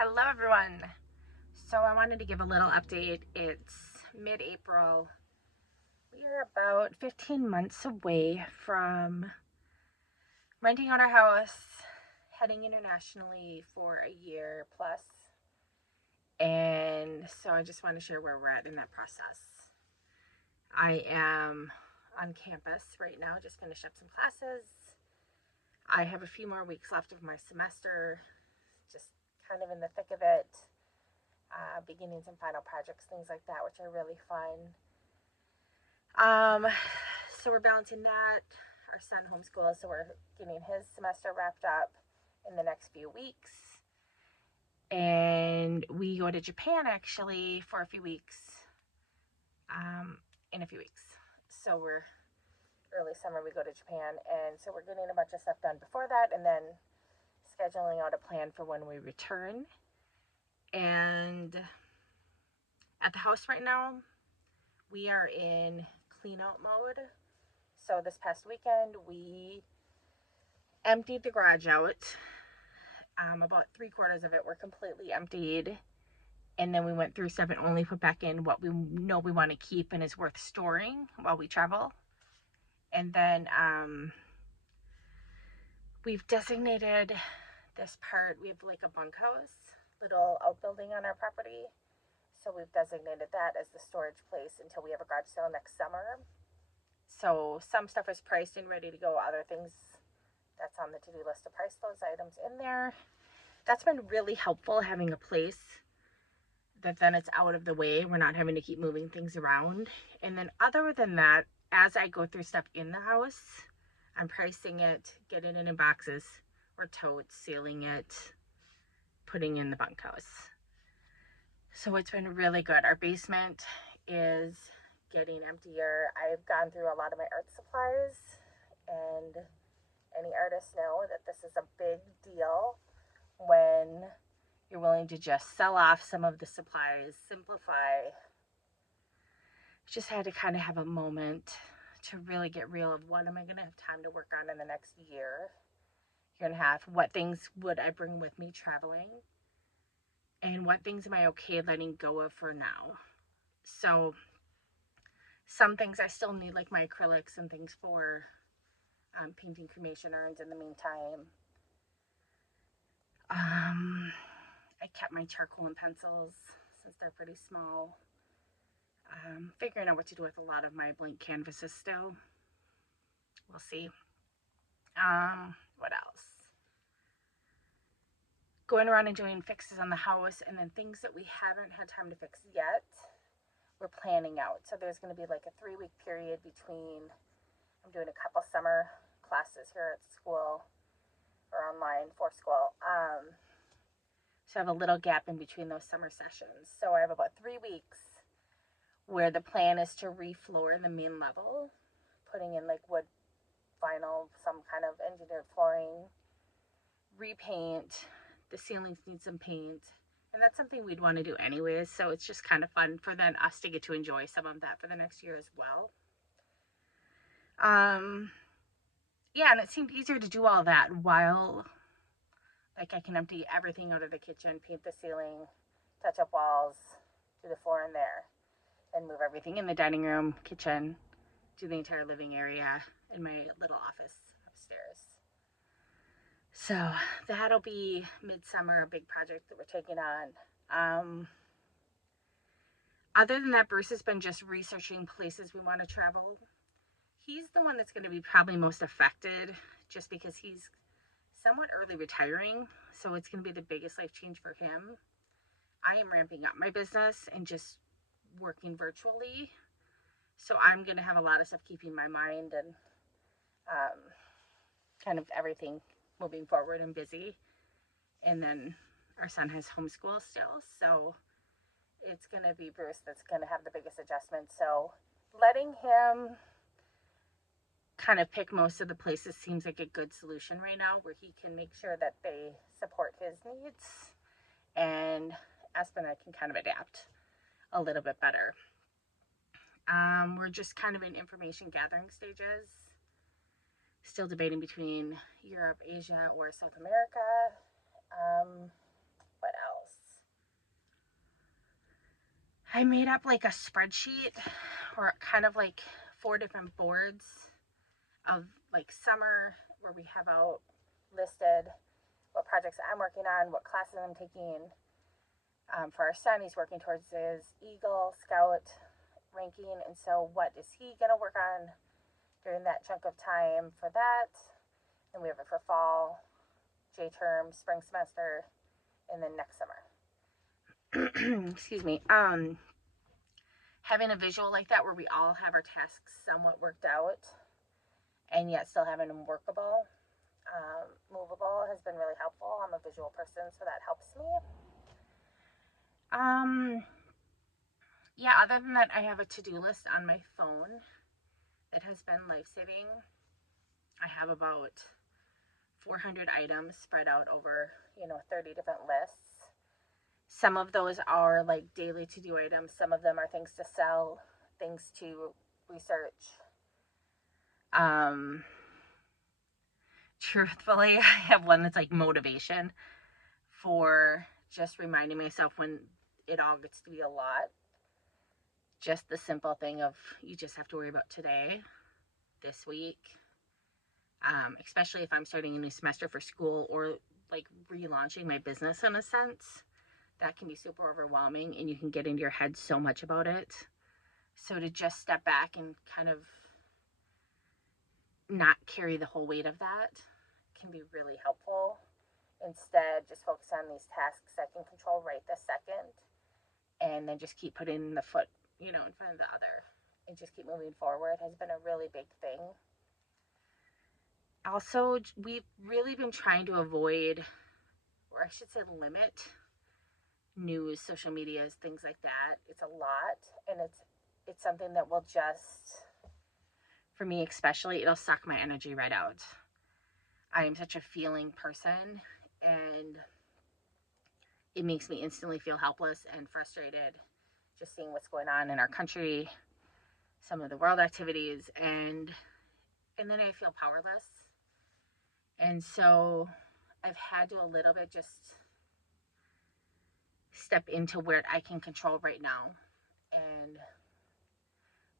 Hello everyone. So I wanted to give a little update. It's mid-April. We are about 15 months away from renting out our house, heading internationally for a year plus. And so I just want to share where we're at in that process. I am on campus right now, just finished up some classes. I have a few more weeks left of my semester, just kind of in the thick of it. Beginning some final projects, things like that, which are really fun. So we're balancing that. Our son homeschools, so we're getting his semester wrapped up in the next few weeks. And we go to Japan actually for a few weeks, in a few weeks. So we're early summer, we go to Japan. And so we're getting a bunch of stuff done before that and then scheduling out a plan for when we return. And at the house right now, we are in clean out mode. So this past weekend, we emptied the garage out. About 3/4 of it were completely emptied. And then we went through stuff and only put back in what we know we want to keep and is worth storing while we travel. And then we've designated this part. We have like a bunkhouse, little outbuilding on our property. So we've designated that as the storage place until we have a garage sale next summer. So some stuff is priced and ready to go. Other things that's on the to-do list to price those items in there. That's been really helpful, having a place that then it's out of the way. We're not having to keep moving things around. And then other than that, as I go through stuff in the house, I'm pricing it, getting it in boxes or totes, sealing it, putting in the bunkhouse. So it's been really good. Our basement is getting emptier. I've gone through a lot of my art supplies, and any artists know that this is a big deal when you're willing to just sell off some of the supplies, simplify. Just had to kind of have a moment to really get real of what am I going to have time to work on in the next year and a half. What things would I bring with me traveling? And what things am I okay letting go of for now? So some things I still need, like my acrylics and things for painting cremation urns in the meantime. I kept my charcoal and pencils since they're pretty small. Figuring out what to do with a lot of my blank canvases still. We'll see. What else? Going around and doing fixes on the house, and then things that we haven't had time to fix yet, we're planning out. So there's going to be like a 3-week period between, I'm doing a couple summer classes here at school or online for school. So I have a little gap in between those summer sessions. So I have about 3 weeks where the plan is to refloor the main level, putting in like wood, vinyl, some kind of engineered flooring, repaint. The ceilings need some paint, and that's something we'd want to do anyways. So it's just kind of fun for then us to get to enjoy some of that for the next year as well. Yeah, and it seemed easier to do all that while, like, I can empty everything out of the kitchen, paint the ceiling, touch up walls, do the floor in there, and move everything in the dining room, kitchen, do the entire living area, and my little office upstairs. So that'll be midsummer, a big project that we're taking on. Other than that, Bruce has been just researching places we want to travel. He's the one that's going to be probably most affected just because he's somewhat early retiring. So it's going to be the biggest life change for him. I am ramping up my business and just working virtually. So I'm going to have a lot of stuff keeping my mind and kind of everything moving forward and busy. And then our son has homeschool still. So it's going to be Bruce that's going to have the biggest adjustment. So letting him kind of pick most of the places seems like a good solution right now, where he can make sure that they support his needs, and Aspen and I can kind of adapt a little bit better. We're just kind of in information gathering stages, still debating between Europe, Asia, or South America. What else? I made up like a spreadsheet or kind of like 4 different boards of like summer where we have out listed what projects I'm working on, what classes I'm taking. For our son, he's working towards his Eagle Scout ranking, and so what is he going to work on during that chunk of time for that? And we have it for fall, J term, spring semester, and then next summer. Excuse me. Having a visual like that where we all have our tasks somewhat worked out and yet still having them workable, movable, has been really helpful. I'm a visual person, so that helps me. Yeah, other than that, I have a to-do list on my phone that has been life-saving. I have about 400 items spread out over, 30 different lists. Some of those are like daily to-do items. Some of them are things to sell, things to research. Truthfully, I have one that's like motivation for just reminding myself when it all gets to be a lot. Just the simple thing of you just have to worry about today, this week, especially if I'm starting a new semester for school or like relaunching my business in a sense. That can be super overwhelming and you can get into your head so much about it. So to just step back and kind of not carry the whole weight of that can be really helpful. Instead, just focus on these tasks I can control right this second, and then just keep putting the foot, in front of the other, and just keep moving forward has been a really big thing. Also, we've really been trying to avoid, or I should say limit, news, social medias, things like that. It's a lot, and it's something that will just, for me especially, it'll suck my energy right out. I am such a feeling person, and it makes me instantly feel helpless and frustrated just seeing what's going on in our country, some of the world activities, and then I feel powerless. And so I've had to a little bit just step into where I can control right now and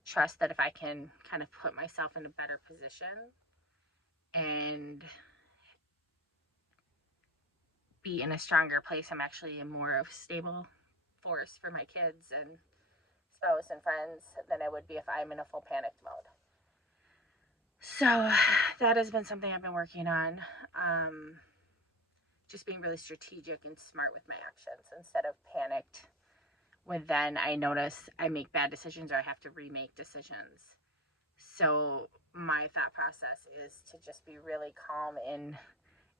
trust that if I can kind of put myself in a better position and be in a stronger place, I'm actually a more of a stable force for my kids and spouse and friends than I would be if I'm in a full panic mode. So that has been something I've been working on. Just being really strategic and smart with my actions instead of panicked when then I notice I make bad decisions or I have to remake decisions. So my thought process is to just be really calm in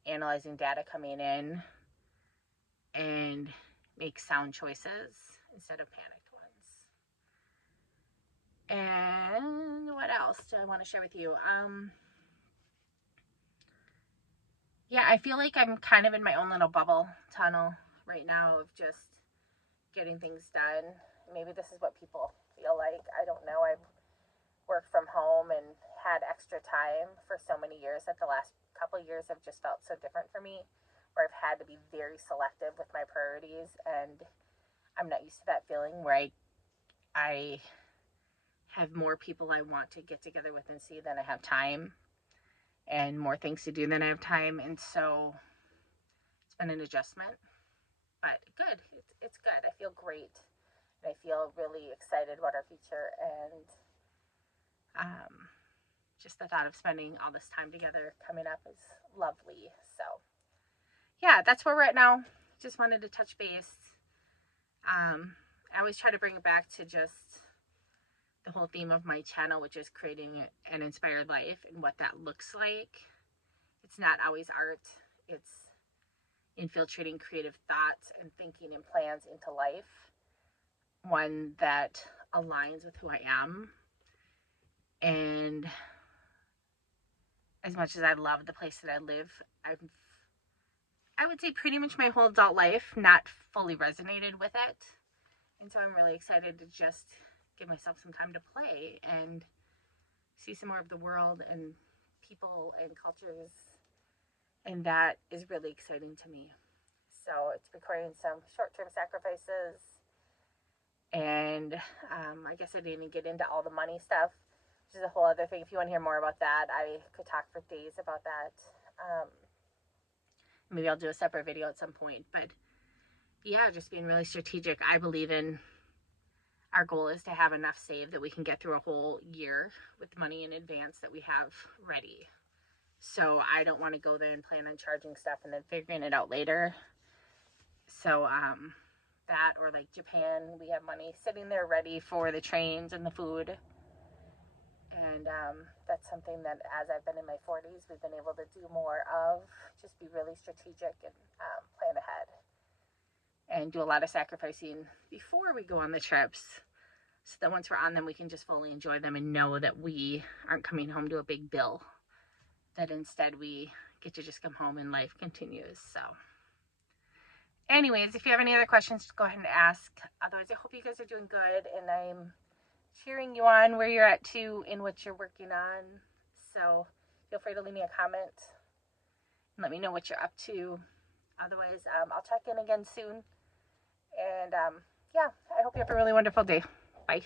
analyzing data coming in and make sound choices instead of panicked ones. And what else do I want to share with you? Yeah, I feel like I'm kind of in my own little bubble tunnel right now of just getting things done. Maybe this is what people feel like. I don't know. I've worked from home and had extra time for so many years that the last couple of years have just felt so different for me, where I've had to be very selective with my priorities, and I'm not used to that feeling where I have more people I want to get together with and see than I have time, and more things to do than I have time. And so it's been an adjustment, but good. It's good. I feel great. And I feel really excited about our future, and just the thought of spending all this time together coming up is lovely. So yeah, that's where we're at now. Just wanted to touch base. I always try to bring it back to just the whole theme of my channel, which is creating an inspired life and what that looks like. It's not always art. It's infiltrating creative thoughts and thinking and plans into life, one that aligns with who I am. And as much as I love the place that I live, I would say pretty much my whole adult life not fully resonated with it. And so I'm really excited to just give myself some time to play and see some more of the world and people and cultures. And that is really exciting to me. So it's requiring some short-term sacrifices And I guess I didn't even get into all the money stuff, which is a whole other thing. If you want to hear more about that, I could talk for days about that. Maybe I'll do a separate video at some point. But yeah, just being really strategic. I believe in our goal is to have enough saved that we can get through a whole year with money in advance that we have ready. So I don't want to go there and plan on charging stuff and then figuring it out later. So that, or like Japan, we have money sitting there ready for the trains and the food. And that's something that as I've been in my 40s, we've been able to do more of. Just be really strategic and plan ahead. And do a lot of sacrificing before we go on the trips, so that once we're on them, we can just fully enjoy them and know that we aren't coming home to a big bill. That instead we get to just come home and life continues. So anyways, if you have any other questions, just go ahead and ask. Otherwise, I hope you guys are doing good, and I'm cheering you on where you're at too in what you're working on. So feel free to leave me a comment and let me know what you're up to. Otherwise, I'll check in again soon. And yeah, I hope you have a really wonderful day. Bye.